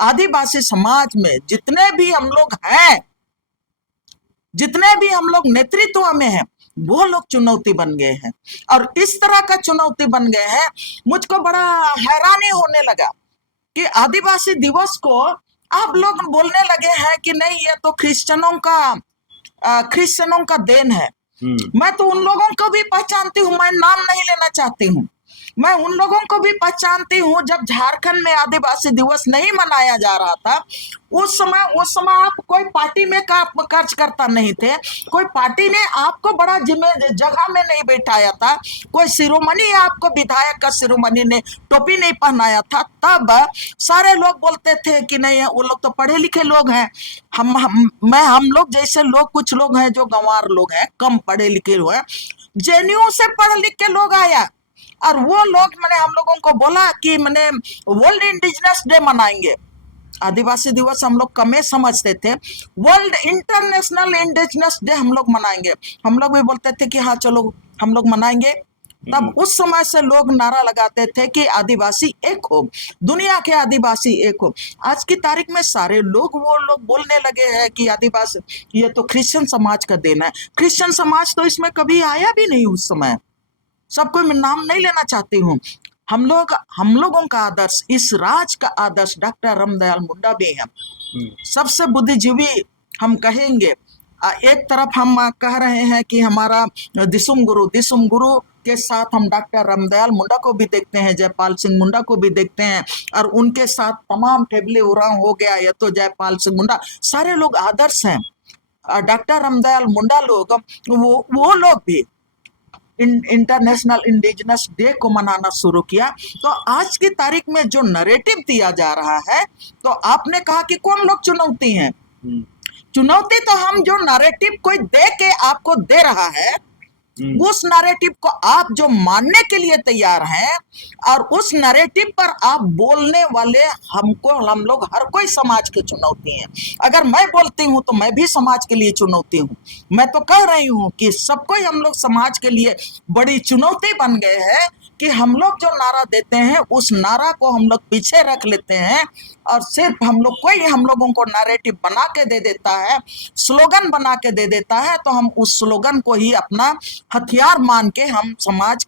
आदिवासी समाज में जितने भी हम लोग हैं, जितने भी हम लोग नेतृत्व में हैं, वो लोग चुनौती बन गए हैं। और इस तरह का चुनौती बन गए हैं, मुझको बड़ा हैरानी होने लगा कि आदिवासी दिवस को आप लोग बोलने लगे हैं कि नहीं ये तो क्रिश्चियनों का देन है। मैं तो उन लोगों को भी पहचानती हूँ, मैं नाम नहीं लेना चाहती हूँ, मैं उन लोगों को भी पहचानती हूँ। जब झारखंड में आदिवासी दिवस नहीं मनाया जा रहा था, उस समय आप कोई पार्टी में खर्च करता नहीं थे, कोई पार्टी ने आपको बड़ा जगह में नहीं बैठाया था, कोई शिरोमणि आपको विधायक का शिरोमणि ने टोपी नहीं पहनाया था। तब सारे लोग बोलते थे कि नहीं वो लोग तो पढ़े लिखे लोग हैं, हम लोग जैसे लोग, कुछ लोग हैं जो गंवार लोग हैं, कम पढ़े लिखे लोग हैं, जेएनयू से पढ़ लिख के लोग आया और वो लोग मैंने हम लोगों को बोला कि मैंने वर्ल्ड इंडिजिनस डे मनाएंगे। आदिवासी दिवस हम लोग कमे समझते थे, वर्ल्ड इंटरनेशनल इंडिजिनस डे हम लोग मनाएंगे। हम लोग भी बोलते थे कि हाँ चलो हम लोग मनाएंगे। तब उस समय से लोग नारा लगाते थे कि आदिवासी एक हो, दुनिया के आदिवासी एक हो। आज की तारीख में सारे लोग वो लोग बोलने लगे हैं कि आदिवासी ये तो क्रिश्चियन समाज का देना है। क्रिश्चियन समाज तो इसमें कभी आया भी नहीं उस समय। सबको मैं नाम नहीं लेना चाहती हूँ। हम लोगों का आदर्श, इस राज का आदर्श डॉक्टर रामदयाल मुंडा भी है। सबसे बुद्धिजीवी हम कहेंगे। एक तरफ हम कह रहे हैं कि हमारा दिसुम गुरु के साथ हम डॉक्टर रामदयाल मुंडा को भी देखते हैं, जयपाल सिंह मुंडा को भी देखते हैं, और उनके साथ तमाम टेबले उरांव हो गया या तो जयपाल सिंह मुंडा, सारे लोग आदर्श हैं। डॉक्टर रामदयाल मुंडा लोग वो लोग भी इंटरनेशनल इंडिजिनस डे को मनाना शुरू किया। तो आज की तारीख में जो नरेटिव दिया जा रहा है, तो आपने कहा कि कौन लोग चुनौती हैं। चुनौती तो हम जो नरेटिव कोई दे के आपको दे रहा है, उस नैरेटिव को आप जो मानने के लिए तैयार हैं, और उस नैरेटिव पर आप बोलने वाले हम लोग हर कोई समाज के चुनौती हैं। अगर मैं बोलती हूं तो मैं भी समाज के लिए चुनौती हूं। मैं तो कह रही हूं कि सबको ही हम लोग समाज के लिए बड़ी चुनौती बन गए हैं कि हम लोग जो नारा देते हैं उस नारा को हम लोग पीछे रख लेते हैं, और सिर्फ हम लोगों को नैरेटिव बना के दे देता है, स्लोगन बना के दे देता है, तो हम उस स्लोगन को ही अपना हथियार मान के हम समाज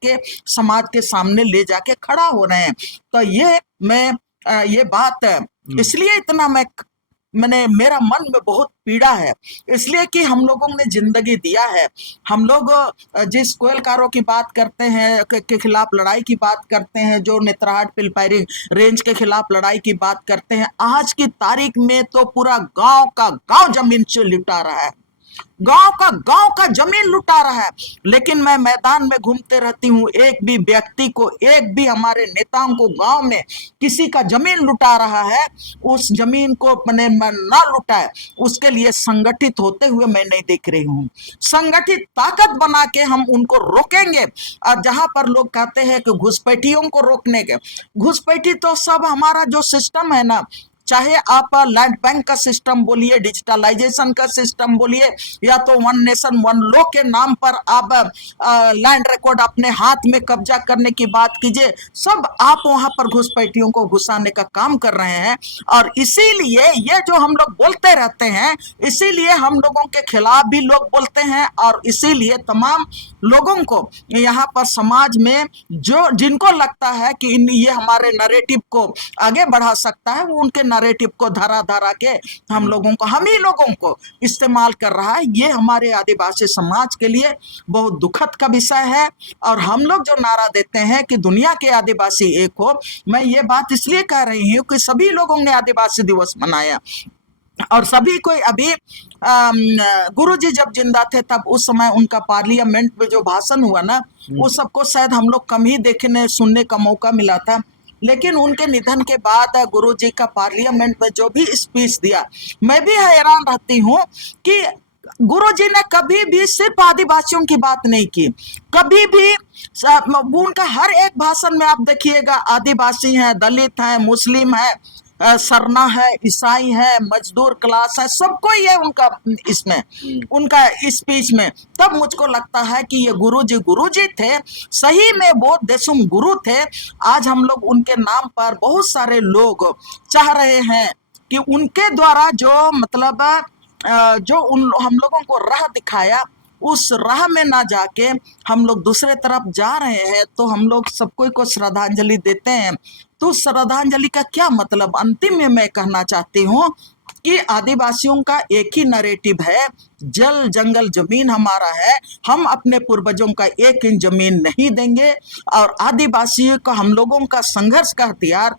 के सामने ले जाके खड़ा हो रहे हैं। तो ये बात इसलिए इतना मैंने मेरा मन में बहुत पीड़ा है, इसलिए कि हम लोगों ने जिंदगी दिया है। हम लोग जिस कोयलकारों की बात करते हैं के खिलाफ लड़ाई की बात करते हैं, जो नेत्राहाट पिलपायरी रेंज के खिलाफ लड़ाई की बात करते हैं, आज की तारीख में तो पूरा गांव का गांव जमीन से लुटा रहा है, गांव का जमीन लुटा रहा है। लेकिन मैं मैदान में घूमते रहती हूँ, एक भी व्यक्ति को, एक भी हमारे नेताओं को गांव में किसी का जमीन लुटा रहा है, उस जमीन को मैंने ना लुटाए, उसके लिए संगठित होते हुए मैं नहीं देख रही हूँ। संगठित ताकत बना के हम उनको रोकेंगे। और जहां पर लोग कहते हैं कि घुसपैठियों को रोकने के, घुसपैठी तो सब हमारा जो सिस्टम है ना, चाहे आप लैंड बैंक का सिस्टम बोलिए, डिजिटलाइजेशन का सिस्टम बोलिए, या तो वन नेशन वन लॉ के नाम पर आप लैंड रिकॉर्ड अपने हाथ में कब्जा करने की बात कीजिए, सब आप वहां पर घुसपैठियों को घुसाने का काम कर रहे हैं। और इसीलिए ये जो हम लोग बोलते रहते हैं, इसीलिए हम लोगों के खिलाफ भी लोग बोलते हैं, और इसीलिए तमाम लोगों को यहाँ पर समाज में जो जिनको लगता है कि ये हमारे नैरेटिव को आगे बढ़ा सकता है, वो उनके नैरेटिव को धरा के हम ही लोगों को इस्तेमाल कर रहा है। ये हमारे आदिवासी समाज के लिए बहुत दुखद का विषय है। और हम लोग जो नारा देते हैं कि दुनिया के आदिवासी एक हो, मैं ये बात इसलिए कह रही हूँ कि सभी लोगों ने आदिवासी दिवस मनाया, और सभी कोई अभी गुरुजी जब जिंदा थे तब उस समय उनका पार्लियामेंट में जो भाषण हुआ ना, वो सबको शायद हम लोग कम ही देखने सुनने का मौका मिला था। लेकिन उनके निधन के बाद गुरुजी का पार्लियामेंट में जो भी स्पीच दिया, मैं भी हैरान रहती हूँ कि गुरुजी ने कभी भी सिर्फ आदिवासियों की बात नहीं की, कभी भी उनका हर एक भाषण में आप देखिएगा आदिवासी हैं, दलित हैं, मुस्लिम है, सरना है, ईसाई है, मजदूर क्लास है, सबको ये उनका इसमें उनका स्पीच में। तब मुझको लगता है कि ये गुरुजी थे, सही में वो देशुम गुरु थे। आज हम लोग उनके नाम पर बहुत सारे लोग चाह रहे हैं कि उनके द्वारा जो मतलब जो हम लोगों को राह दिखाया, उस राह में ना जाके हम लोग दूसरे तरफ जा रहे हैं, तो हम लोग सबको को श्रद्धांजलि देते हैं। तो श्रद्धांजलि का क्या मतलब? अंतिम में मैं कहना चाहती हूँ कि आदिवासियों का एक ही नैरेटिव है, जल जंगल जमीन हमारा है, हम अपने पूर्वजों का एक इंच जमीन नहीं देंगे। और आदिवासियों का, हम लोगों का संघर्ष का हथियार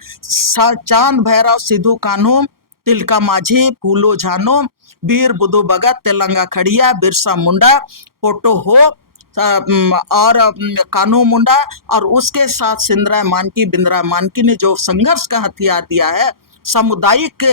चांद भैरव सिद्धू कान्हू, तिलका माझी, फूलो झानो, वीर बुद्धू भगत, तेलंगा खड़िया, बिरसा मुंडा, पोटो हो और कान्हू मुंडा, और उसके साथ सिंदरा मानकी, बिंद्रा मानकी ने जो संघर्ष का हथियार दिया है, सामुदायिक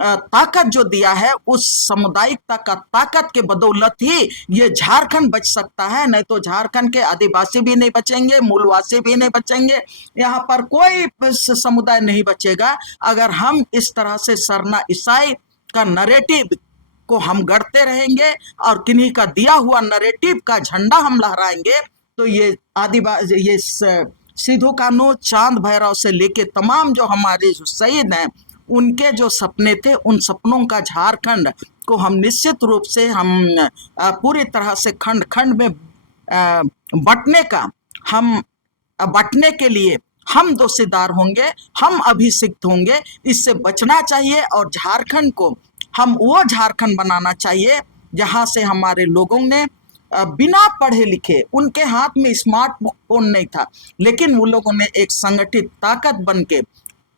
ताकत जो दिया है, उस सामुदायिकता का ताकत के बदौलत ही ये झारखंड बच सकता है। नहीं तो झारखंड के आदिवासी भी नहीं बचेंगे, मूलवासी भी नहीं बचेंगे, यहाँ पर कोई समुदाय नहीं बचेगा अगर हम इस तरह से सरना ईसाई का नरेटिव को हम गढ़ते रहेंगे और किन्हीं का दिया हुआ नरेटिव का झंडा हम लहराएंगे। तो ये आदिवासी, ये सिद्धू कान्हू, चांद भैरव से लेके तमाम जो हमारे जो शहीद हैं, उनके जो सपने थे, उन सपनों का झारखंड को हम निश्चित रूप से हम पूरी तरह से खंड खंड में बंटने के लिए हम दोषीदार होंगे, हम अभिषिक्त होंगे। इससे बचना चाहिए और झारखंड को हम वो झारखंड बनाना चाहिए जहां से हमारे लोगों ने बिना पढ़े लिखे, उनके हाथ में स्मार्टफोन नहीं था, लेकिन वो लोगों ने एक संगठित ताकत बन के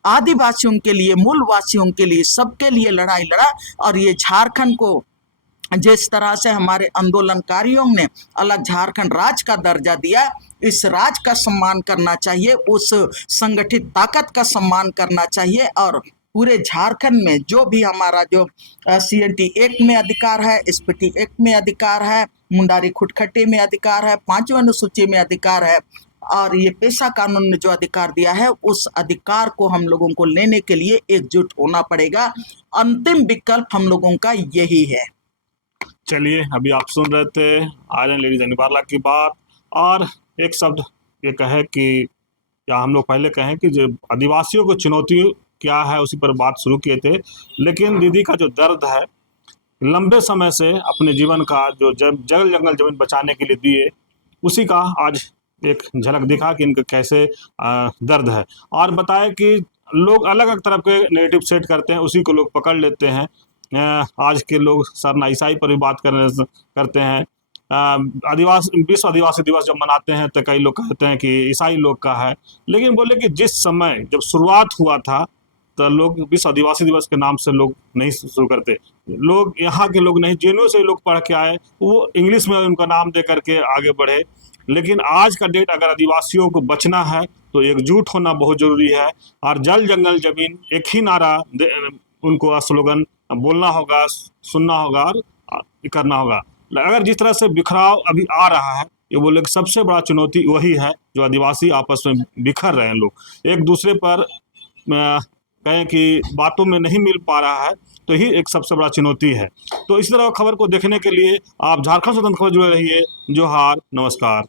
आदिवासियों के लिए, मूलवासियों के लिए, सबके लिए लड़ाई लड़ा। और ये झारखंड को जिस तरह से हमारे आंदोलनकारियों ने अलग झारखंड राज्य का दर्जा दिया, इस राज्य का सम्मान करना चाहिए, उस संगठित ताकत का सम्मान करना चाहिए। और पूरे झारखंड में जो भी हमारा जो CNT एक्ट में अधिकार है, SPT एक्ट में अधिकार है, मुंडारी खुटखटी में अधिकार है, 5वीं अनुसूची में अधिकार है, और ये पेशा कानून ने जो अधिकार दिया है, उस अधिकार को हम लोगों को लेने के लिए एकजुट होना पड़ेगा। अंतिम विकल्प हम लोगों का यही है। चलिए, अभी आप सुन रहे थे आयरन लेडी जनी बारला की बात, और एक शब्द ये कहे कि, या हम लोग पहले कहें कि जो आदिवासियों को चुनौती क्या है, उसी पर बात शुरू किए थे। लेकिन दीदी का जो दर्द है, लंबे समय से अपने जीवन का जो जंगल जमीन बचाने के लिए दिए, उसी का आज एक झलक दिखा कि इनका कैसे दर्द है। और बताए कि लोग अलग अलग तरह के नेगेटिव सेट करते हैं, उसी को लोग पकड़ लेते हैं। आज के लोग सरना ईसाई पर भी बात करते हैं। विश्व आदिवासी दिवस जब मनाते हैं तो कई लोग कहते हैं कि ईसाई लोग का है। लेकिन बोले कि जिस समय जब शुरुआत हुआ था, तो लोग विश्व आदिवासी दिवस के नाम से लोग नहीं शुरू करते। लोग, यहाँ के लोग नहीं, जेएनयू से लोग पढ़ के आए, वो इंग्लिश में उनका नाम दे करके आगे बढ़े। लेकिन आज का डेट अगर आदिवासियों को बचना है तो एकजुट होना बहुत ज़रूरी है। और जल जंगल जमीन एक ही नारा उनको स्लोगन बोलना होगा, सुनना होगा और करना होगा। अगर जिस तरह से बिखराव अभी आ रहा है, ये बोले कि सबसे बड़ा चुनौती वही है जो आदिवासी आपस में बिखर रहे हैं, लोग एक दूसरे पर कहें कि बातों में नहीं मिल पा रहा है, तो ही एक सबसे बड़ा चुनौती है। तो इस तरह खबर को देखने के लिए आप झारखंड स्वतंत्र खबर जुड़े रहिए। जोहार, नमस्कार।